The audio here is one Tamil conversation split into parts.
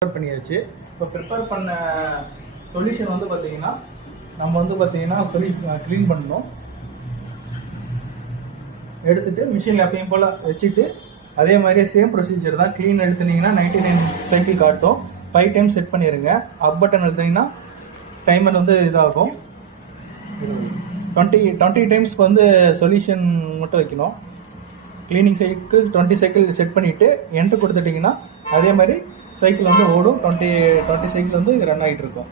ப்ரிப்பேர் பண்ணியாச்சு. இப்போ ப்ரிப்பேர் பண்ண சொல்யூஷன் வந்து பார்த்தீங்கன்னா நம்ம வந்து பார்த்தீங்கன்னா க்ளீன் பண்ணணும். எடுத்துட்டு மிஷினில் எப்பயும் போல் வச்சுட்டு அதே மாதிரியே சேம் ப்ரொசீஜர் தான். க்ளீன் எடுத்துனீங்கன்னா 99 சைக்கிள் காட்டும். 5 டைம் செட் பண்ணிடுங்க. அப் பட்டன் எடுத்தீங்கன்னா டைமர் வந்து இதாகும். 20 டைம்ஸ்க்கு வந்து சொல்யூஷன் மட்டும் வைக்கணும். க்ளீனிங் சைக்கிள் 20 சைக்கிள் செட் பண்ணிவிட்டு என்ட்ரு கொடுத்துட்டிங்கன்னா அதே மாதிரி சைக்கிள் வந்து ஓடும். 20 சைக்கிள் வந்து இது ரன் ஆகிட்டு இருக்கும்.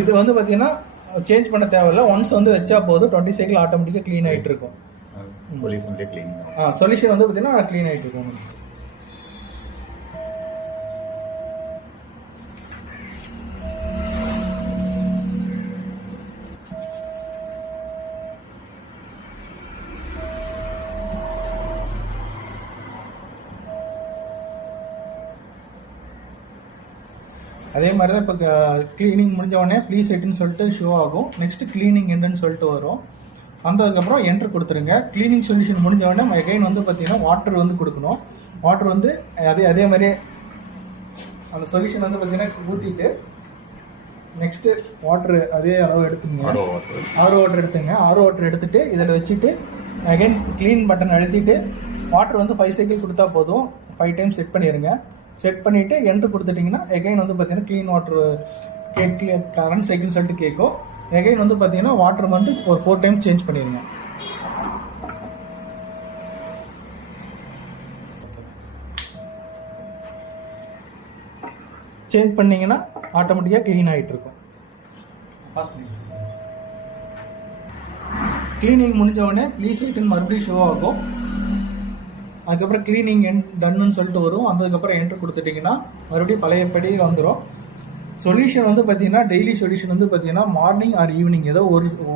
இது வந்து பார்த்தீங்கன்னா சேஞ்ச் பண்ண தேவையில்லை. ஒன்ஸ் வந்து வச்சா போதும் 20 சைக்கிள் ஆட்டோமேட்டிக்காக க்ளீன் ஆகிட்டு இருக்கும். சொல்யூஷன் வந்து பார்த்தீங்கன்னா க்ளீன் ஆகிட்டு இருக்கும். அதே மாதிரி தான் இப்போ க்ளீனிங் முடிஞ்ச உடனே ப்ளீஸ் எட்டுன்னு சொல்லிட்டு ஷோ ஆகும். நெக்ஸ்ட் க்ளீனிங் எண்டுன்னு சொல்லிட்டு வரும். வந்ததுக்கப்புறம் என்ட்ரு கொடுத்துருங்க. க்ளீனிங் சொல்யூஷன் முடிஞ்ச உடனே அகைன் வந்து பார்த்தீங்கன்னா வாட்டர் வந்து கொடுக்கணும். வாட்டர் வந்து அதே மாதிரியே அந்த சொல்யூஷன் வந்து பார்த்தீங்கன்னா ஊற்றிட்டு நெக்ஸ்ட்டு வாட்ரு அதே அளவு எடுத்துங்க. ஆரோ வாட்டர் எடுத்துங்க. ஆரோ வாட்டர் எடுத்துகிட்டு இதில் வச்சுட்டு அகைன் க்ளீன் பட்டன் அழுத்திட்டு வாட்டர் வந்து 5 சைக்கிள் கொடுத்தா போதும். 5 டைம் செட் பண்ணிடுங்க. செட் பண்ணிவிட்டு என்ட்ரு கொடுத்துட்டிங்கன்னா எகைன் வந்து பார்த்தீங்கன்னா க்ளீன் வாட்டர் கரண்ட் சைக்கிள் சொல்லிட்டு கேட்கும். எகைன் வந்து பார்த்தீங்கன்னா வாட்டர் வந்து ஒரு 4 டைம் சேஞ்ச் பண்ணிடுங்க. சேஞ்ச் பண்ணிங்கன்னா ஆட்டோமேட்டிக்காக க்ளீன் ஆகிட்டு இருக்கும். க்ளீனிங் முடிஞ்ச உடனே ப்ளீஸ் எட்டுன்னு மறுபடியும் ஷோ ஆகும். அதுக்கப்புறம் க்ளீனிங் டன்னு சொல்லிட்டு வரும். வந்ததுக்கப்புறம் என்ட்ரு கொடுத்துட்டிங்கன்னா மறுபடியும் பழையபடி வந்துடும். சொல்யூஷன் வந்து பார்த்தீங்கன்னா டெய்லி சொல்யூஷன் வந்து பார்த்தீங்கன்னா மார்னிங் ஆர் ஈவினிங் ஏதோ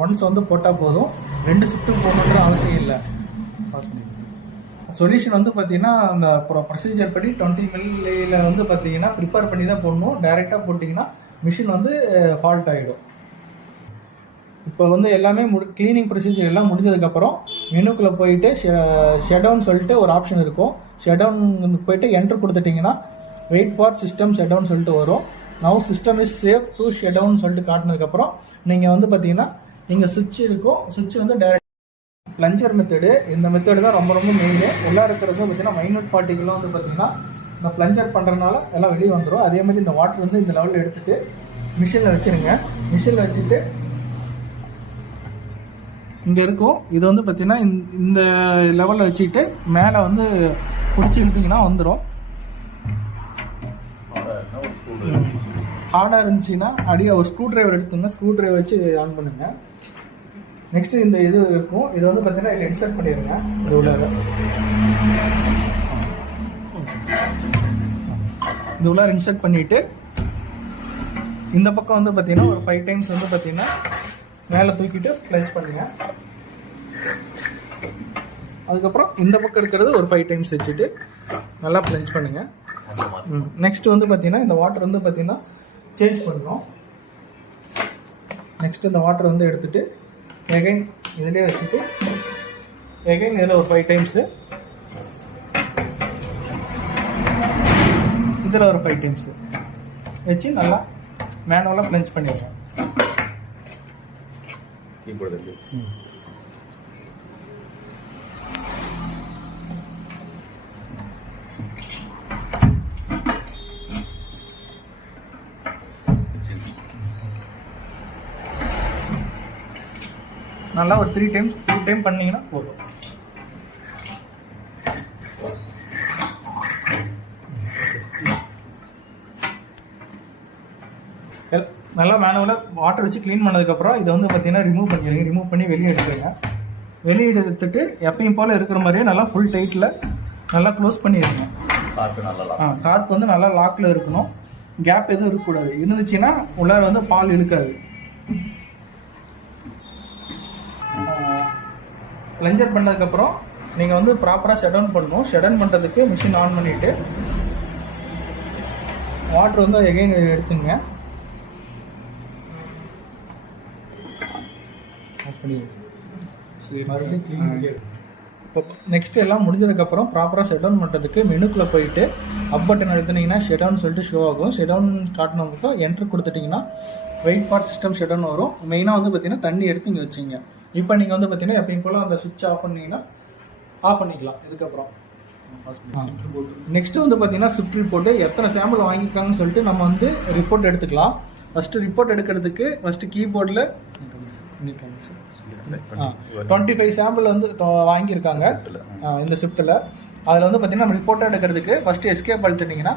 ஒன்ஸ் வந்து போட்டால் போதும். 2 ஷிஃப்ட்டு போகணுங்கிற அவசியம் இல்லை. சொல்யூஷன் வந்து பார்த்தீங்கன்னா அந்த ப்ரொசீஜர் படி 20 ml வந்து பார்த்தீங்கன்னா ப்ரிப்பேர் பண்ணி தான் போடணும். டைரெக்டாக போட்டிங்கன்னா மிஷின் வந்து ஃபால்ட் ஆகிடும். இப்போ வந்து எல்லாமே க்ளீனிங் ப்ரொசீஜர் எல்லாம் முடிஞ்சதுக்கப்புறம் மெனுக்குள்ளே போயிட்டு ஷட்டவுன் சொல்லிட்டு ஒரு ஆப்ஷன் இருக்கும். ஷட்டவுன் போயிட்டு என்ட்ரு கொடுத்துட்டிங்கன்னா வெயிட் ஃபார் சிஸ்டம் ஷட்டவுன் சொல்லிட்டு வரும். Now system is safe to shutdown சொல்லிட்டு காட்டினதுக்கப்புறம் நீங்கள் வந்து பார்த்தீங்கன்னா இங்கே சுவிட்ச் இருக்கும். சுவிட்ச் வந்து டைரக்ட் பிளஞ்சர் மெத்தடு. இந்த மெத்தடு தான் ரொம்ப ரொம்ப மெயின். எல்லாம் இருக்கிறது பார்த்தீங்கன்னா மைனூட் பார்ட்டிகள்லாம் வந்து பார்த்தீங்கன்னா இந்த பிளஞ்சர் பண்ணுறதுனால எல்லாம் வெளியே வந்துடும். அதே மாதிரி இந்த வாட்டர் வந்து இந்த லெவலில் எடுத்துகிட்டு மிஷினில் வச்சுருங்க. மிஷினில் வச்சுட்டு இங்கே இருக்கும். இது வந்து பார்த்தீங்கன்னா இந்த லெவலில் வச்சுக்கிட்டு மேலே வந்து பிடிச்சி இழுத்திங்கன்னா வந்துடும். ஹார்டாக இருந்துச்சுன்னா அடியாக ஒரு ஸ்க்ரூ ட்ரைவர் எடுத்துங்க. ஸ்க்ரூ ட்ரைவர் வச்சு ஆன் பண்ணுங்க. நெக்ஸ்ட்டு இந்த இது இருக்கும். இது வந்து பார்த்தீங்கன்னா இதில் இன்சர்ட் பண்ணிடுங்க. இது உள்ளார இது உள்ளார இன்சர்ட் பண்ணிவிட்டு இந்த பக்கம் வந்து பார்த்தீங்கன்னா ஒரு 5 டைம்ஸ் வந்து பார்த்தீங்கன்னா மேலே தூக்கிட்டு ப்ளஞ்ச் பண்ணுங்க. அதுக்கப்புறம் இந்த பக்கம் இருக்கிறது ஒரு 5 டைம்ஸ் வச்சுட்டு நல்லா ப்ளஞ்ச் பண்ணுங்க. நெக்ஸ்ட் வந்து பார்த்தீங்கன்னா இந்த வாட்டர் வந்து பார்த்தீங்கன்னா சேஞ்ச் பண்ணணும். நெக்ஸ்ட் இந்த வாட்டர் வந்து எடுத்துட்டு எகைன் இதிலே வச்சுட்டு எகைன் இதில் ஒரு 5 டைம்ஸு, இதில் ஒரு 5 டைம்ஸு வச்சு நல்லா மேனுவலாக ப்ளஞ்ச் பண்ணிடுங்க. நல்லா ஒரு 3 டைம் பண்ணீங்கன்னா போதும். நல்லா மேனுவலாக வாட்டர் வச்சு க்ளீன் பண்ணதுக்கப்புறம் இதை வந்து பார்த்தீங்கன்னா ரிமூவ் பண்ணிடுங்க. ரிமூவ் பண்ணி வெளியே எடுத்துருங்க. வெளியே எடுத்துட்டு எப்பயும் போல் இருக்கிற மாதிரியே நல்லா ஃபுல் டைட்டில் நல்லா க்ளோஸ் பண்ணிடுங்க. கார்ப் வந்து நல்லா லாக்கில் இருக்கணும். கேப் எதுவும் இருக்கக்கூடாது. இருந்துச்சுன்னா உள்ளார வந்து பால் இழுக்காது. ப்ளஞ்சர் பண்ணதுக்கப்புறம் நீங்கள் வந்து ப்ராப்பராக ஷட்டவுன் பண்ணணும். ஷட்டவுன் பண்ணுறதுக்கு மிஷின் ஆன் பண்ணிவிட்டு வாட்டர் வந்து எகைன் எடுத்துங்க. மறுபடியும் க்ளீன் இப்போ நெக்ஸ்ட் எல்லாம் முடிஞ்சதுக்கப்புறம் ப்ராப்பராக ஷட் டவுன் பண்ணுறதுக்கு மெனுக்குள்ளே போயிட்டு அப் பட்டன் எழுத்துனீங்கன்னா ஷட் டவுன் சொல்லிட்டு ஷோ ஆகும். ஷட் டவுன் காட்டினவங்க என்ட்ரு கொடுத்துட்டிங்கன்னா wait for system shut down வரும். மெயினாக வந்து பார்த்தீங்கன்னா தண்ணி எடுத்து இங்கே வச்சிங்க. இப்போ நீங்கள் வந்து பார்த்தீங்கன்னா எப்பயும் போல் அந்த சுவிட்ச் ஆஃப் பண்ணிங்கன்னா ஆஃப் பண்ணிக்கலாம். இதுக்கப்புறம் நெக்ஸ்ட் வந்து பார்த்தீங்கன்னா ஷிஃப்ட் ரிப்போர்ட் எத்தனை சாம்பிள் வாங்கியிருக்காங்கன்னு சொல்லிட்டு நம்ம வந்து ரிப்போர்ட் எடுத்துக்கலாம். ஃபஸ்ட்டு ரிப்போர்ட் எடுக்கிறதுக்கு ஃபஸ்ட்டு கீபோர்டில் 25 சாம்பிள் வந்து வாங்கியிருக்காங்க இந்த ஷிஃப்ட்டில். அதில் வந்து பார்த்தீங்கன்னா நம்ம ரிப்போர்ட்டாக எடுக்கிறதுக்கு ஃபஸ்ட்டு எஸ்கேப் அழுத்திட்டிங்கன்னா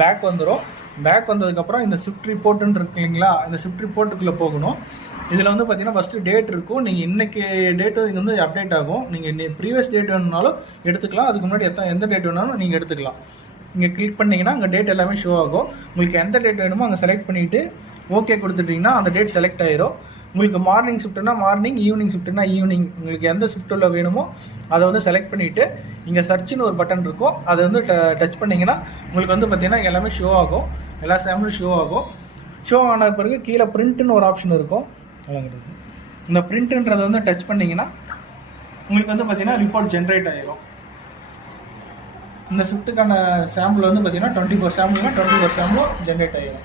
பேக் வந்துடும். பேக் வந்ததுக்கப்புறம் இந்த ஷிஃப்ட் ரிப்போர்ட்டுன்னு இருக்கு இல்லைங்களா, இந்த ஷிஃப்ட் ரிப்போர்ட்டுக்குள்ளே போகணும். இதில் வந்து பார்த்தீங்கன்னா ஃபஸ்ட்டு டேட் இருக்கும். நீங்கள் இன்றைக்கி டேட்டு இது வந்து அப்டேட் ஆகும். நீங்கள் ப்ரீவியஸ் டேட் வேணுனாலும் எடுத்துக்கலாம். அதுக்கு முன்னாடி எந்த டேட் வேணாலும் நீங்கள் எடுத்துக்கலாம். இங்கே கிளிக் பண்ணிங்கன்னா அங்கே டேட் எல்லாமே ஷோ ஆகும். உங்களுக்கு எந்த டேட் வேணுமோ அங்கே செலக்ட் பண்ணிவிட்டு ஓகே கொடுத்துட்டிங்கன்னா அந்த டேட் செலக்ட் ஆயிரும். உங்களுக்கு மார்னிங் ஷிஃப்ட்னா மார்னிங், ஈவினிங் ஷிஃப்ட்னா ஈவினிங், உங்களுக்கு எந்த ஷிஃப்ட்டில் வேணுமோ அதை வந்து செலக்ட் பண்ணிவிட்டு இங்கே சர்ச்சுன்னு ஒரு பட்டன் இருக்கும். அதை வந்து டச் பண்ணிங்கன்னா உங்களுக்கு வந்து பார்த்தீங்கன்னா எல்லாமே ஷோ ஆகும். எல்லா சாம்பிளும் ஷோ ஆகும். ஷோ ஆன பிறகு கீழே பிரிண்ட்டுன்னு ஒரு ஆப்ஷன் இருக்கும். இந்த பிரிண்ட்டுன்றதை வந்து டச் பண்ணிங்கன்னா உங்களுக்கு வந்து பார்த்தீங்கன்னா ரிப்போர்ட் ஜென்ரேட் ஆகிரும். இந்த ஷிஃப்ட்டுக்கான சாம்பிள் வந்து பார்த்தீங்கன்னா 24 சாம்பிள்னா 24 சாம்பிளும் ஜென்ரேட் ஆகிரும்.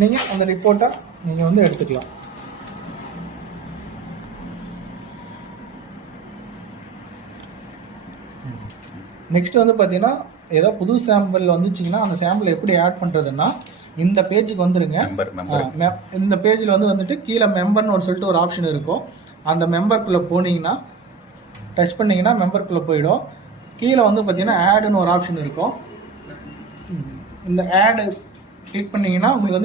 நீங்கள் அந்த ரிப்போர்ட்டை நீங்கள் வந்து எடுத்துக்கலாம். நெக்ஸ்ட் வந்து பார்த்தீங்கன்னா ஏதோ புது சாம்பிள் வந்துச்சிங்கன்னா அந்த சாம்பிள் எப்படி ஆட் பண்ணுறதுன்னா இந்த பேஜுக்கு வந்துருங்க. இந்த பேஜில் வந்துட்டு கீழே மெம்பர்னு சொல்லிட்டு ஒரு ஆப்ஷன் இருக்கும். அந்த மெம்பருக்குள்ளே போனீங்கன்னா டச் பண்ணிங்கன்னா மெம்பருக்குள்ளே போயிடும். கீழே வந்து பார்த்தீங்கன்னா ஆடுன்னு ஒரு ஆப்ஷன் இருக்கும். இந்த ஆடு கிளிக் பண்ணிங்கன்னா உங்களுக்கு வந்து